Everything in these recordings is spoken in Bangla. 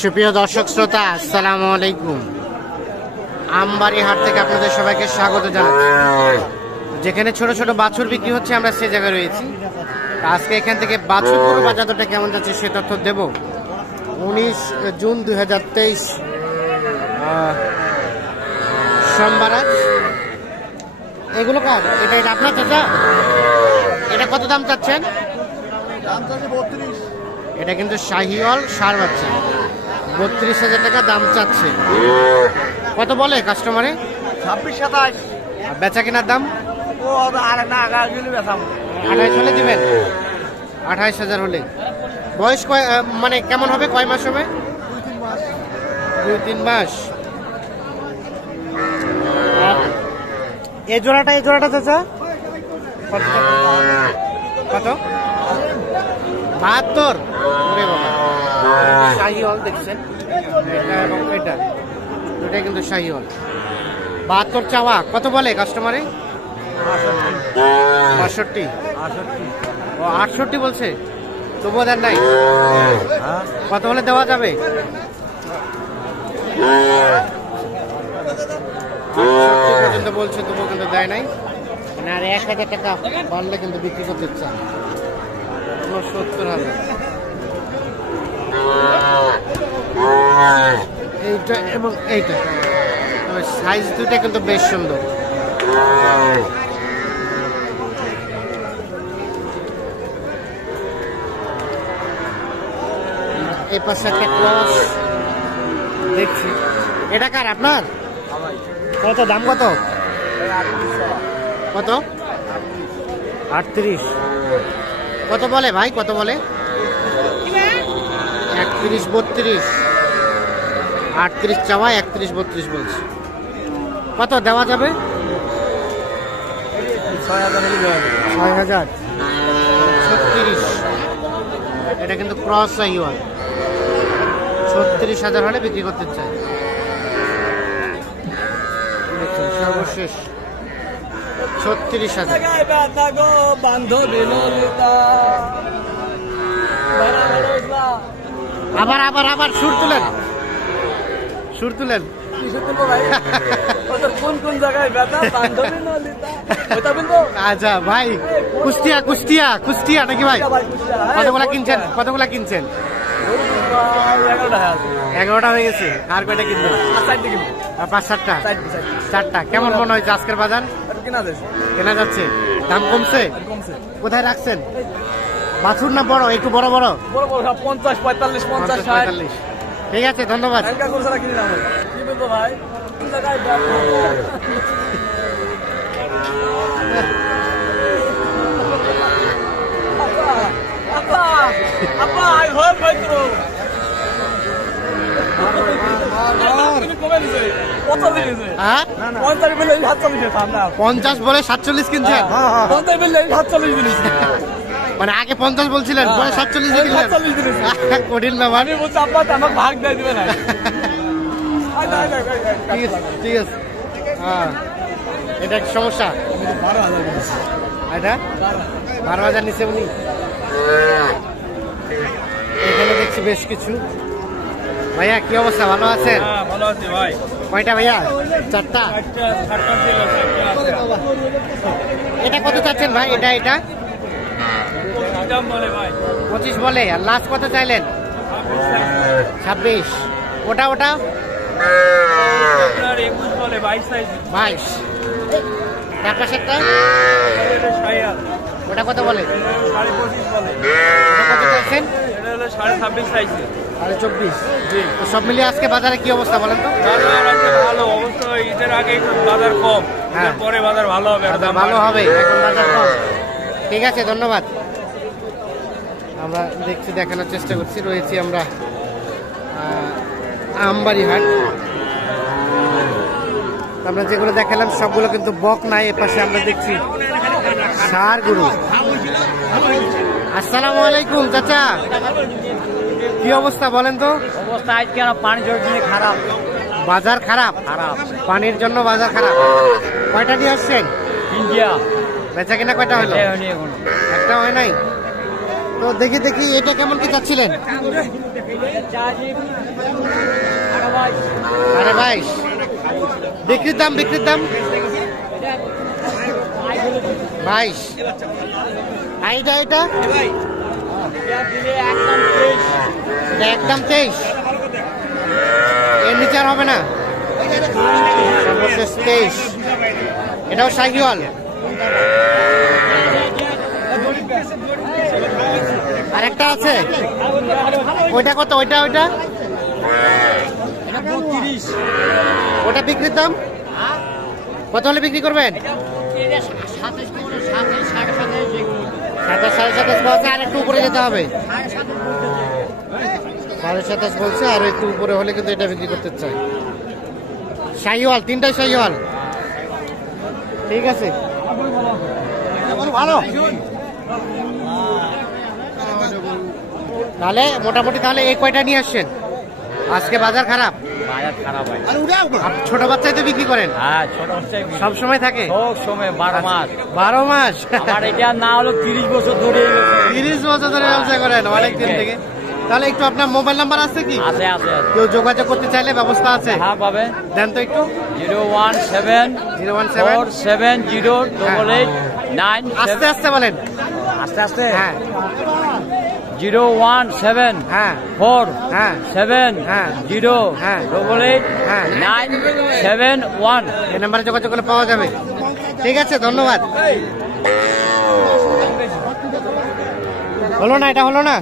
সুপ্রিয় দর্শক শ্রোতা, আসসালামু আলাইকুম। আমবাড়ি হাট থেকে আপনাদের সবাইকে স্বাগত জানাচ্ছি। যেখানে ছোট ছোট বাছুর বিক্রি হচ্ছে, আমরা সে জায়গায় রয়েছি। আজকে এখান থেকে বাছুর গরু বাজার দরটা কেমন যাচ্ছে সে তথ্য দেব। 19 জুন 2023 সোমবার। এগুলো কার? এটা আপনার চাচা? এটা কত দাম চাচ্ছেন? এটা কিন্তু শাহিওয়াল সার বাচ্চা, 32,000 টাকা দাম চাচ্ছে। কত বলে কাস্টমারে? 26-27। বেচা কেনার দাম? ও আর না, 28 হলে দিবেন? 28,000 হলে। বয়স মানে কেমন হবে? কয় মাস হবে? 2-3 মাস। এই জোড়াটা চাচা কত? 72। শাহিওয়াল দেখছেন, এটা এবং এটা দুটাই কিন্তু শাহিওয়াল। 72 চাওয়া। কত বলে কাস্টমারে? 65। ও 68 বলছে, তবুও দেন নাই? কত হলে দেওয়া যাবে? 68 পর্যন্ত বলছে, তবুও কিন্তু দেয় নাই। মানে আর 1,000 টাকা বাড়লে কিন্তু বিক্রি করতে চান। 70,000। এইটা এবং এইটা সাইজ দুটা কিন্তু বেশ সুন্দর। এই পাশে একটা ক্রস দেখছি। এটা কার? আপনার? কত দাম? কত? 38। কত বলে ভাই? কত বলে? 31, 32। 38 চাওয়া, 31, 32 বলছে। কত দেওয়া যাবে? 6,000। 36। এটা কিন্তু ক্রস শাহিওয়াল। 36,000 হলে বিক্রি করতে চাই। দেখুন সর্বশেষ 36,000। আবার সুর তুলেন। কোন জায়গায় আচ্ছা ভাই, কুষ্টিয়া নাকি ভাই? কতগুলা কিনছেন? 11টা হয়ে গেছে। আর কয়টা কিনবেন? 5-7টা। 4টা। কেমন মনে হয়েছে আজকের বাজার? কেনা যাচ্ছে? দাম কমছে? কোথায় রাখছেন? বাছুর না বড়? একটু বড় 50, 45, 50, 60। ঠিক আছে, ধন্যবাদ। হ্যাঁ, 50 বলে 47 কিনছেন? মানে আগে 50 বলছিলেন, পরে 47 কিনলেন। কঠিন ব্যাপার। আমার ভাগ দিয়ে দিবে না। ঠিক আছে। হ্যাঁ, এটা এক সমস্যা। এটা 12,000 নিচে উনি। এখানে দেখছি বেশ কিছু। ভাইয়া কি অবস্থা? ভালো আছেন? ভালো আছি ভাই। কয়টা ভাইয়া? 4টা। এটা কত চাচ্ছেন ভাই? এটা 25 বলে। আর লাস্ট কত চাইলেন? 26। ওটা 22। টাকা সেটটা ওটা কত বলে? 25 চাইছেন? 24। সব মিলিয়ে আজকে বাজারে কি অবস্থা বলেন তো? ভালো অবস্থা। ঈদের আগে বাজার কম, পরে বাজার ভালো হবে। ভালো হবে, এখন বাজার কম। ঠিক আছে, ধন্যবাদ। আমরা দেখানোর চেষ্টা করছি। রয়েছি আমরা আমবাড়ি হাট। আমরা যেগুলো দেখালাম সবগুলো কিন্তু বক নাই। এপাশে আমরা দেখছি ষাঁড় গরু। আসসালামু আলাইকুম চাচা, কি অবস্থা বলেন তো? অবস্থা আজকে পানির জন্য খারাপ। বাজার খারাপ? পানির জন্য বাজার খারাপ। কয়টা নিয়ে আসছেন? ইন্ডিয়া। বেচা কিনা কয়টা হলো? একটা হয় নাই। তো দেখি দেখি এটা কেমন কি চাচ্ছিলেন? 22,500। বিক্রির দাম 22। আর এটা একদম 23। এর নিচে আর হবে না, সর্বশেষ 23। এটাও শাহিওয়াল। আরেকটা আছে, ওইটা কত? ওইটা ওটা বিক্রির দাম কত হলে বিক্রি করবেন? 27,500 বলছে, আর একটু উপরে যেতে হবে। 27,500 বলছে, আর একটু উপরে হলে কিন্তু এটা বিক্রি করতে চাই। শাহিওয়াল, তিনটাই শাহিওয়াল। ঠিক আছে, ভালো। তাহলে মোটামুটি তাহলে এই কয়টা নিয়ে আসছেন? আজকে বাজার খারাপ। ছোট বাচ্চাই তো বিক্রি করেন? হ্যাঁ, ছোট বাচ্চাই সব সময় থাকে? সব সময় 12 মাস। 12 মাস? আর এটা না হলো 30 বছর ধরে। 30 বছর ধরে ব্যবসা করেন, অনেক দিন থেকে। তাহলে একটু আপনার মোবাইল নাম্বার আছে কি? আছে। কেউ যোগাযোগ করতে চাইলে ব্যবস্থা আছে? হ্যাঁ, পাবে। দেন তো একটু। 017470889। আস্তে বলেন। আস্তে। হ্যাঁ। 01747080971। এই নাম্বারে যোগাযোগ করলে পাওয়া যাবে। ঠিক আছে, ধন্যবাদ। হলো না, এটা হলো না।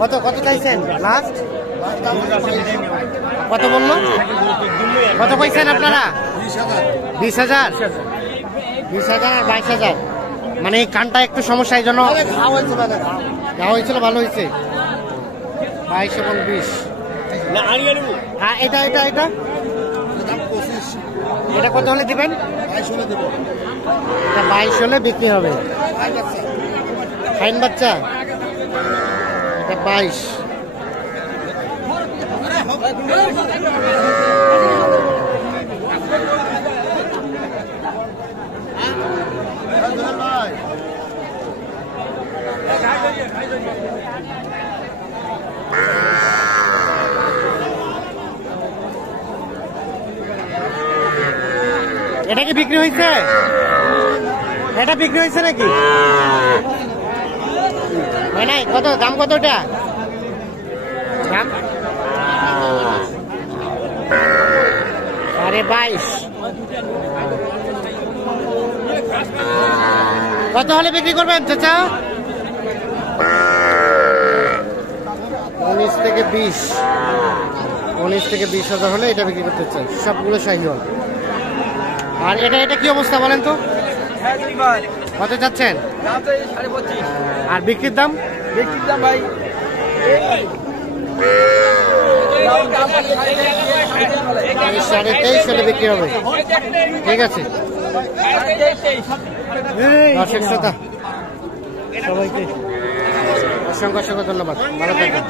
কত চাইছেন লাস্ট? কত বললো? কত কইছেন আপনারা? 20,000 আর 22,000। মানে এই কানটা একটু সমস্যা, এই জন্য খাওয়া হয়েছিল, ভালো হয়েছে। 22 এবং 20। হ্যাঁ, এটা কত হলে দিবেন? 22 হলে বিক্রি হবে। ফাইন বাচ্চা, এটা 22। এটা কি বিক্রি হয়েছে? এটা বিক্রি হয়েছে নাকি? নাই, কত দাম? কত এটা দাম? 22,500। কত হলে বিক্রি করবেন চাচা? 19 থেকে 20,000 হলে এটা বিক্রি করতে চাই। সবগুলো শাহিওয়াল। আর এটা কি অবস্থা বলেন তো? কত চাচ্ছেন? আর বিক্রির দাম? ভাই 23,500 হলে বিক্রি হবে। ঠিক আছে, দর্শক শ্রোতা সবাইকে অসংখ্য ধন্যবাদ। ভালো থাকবেন।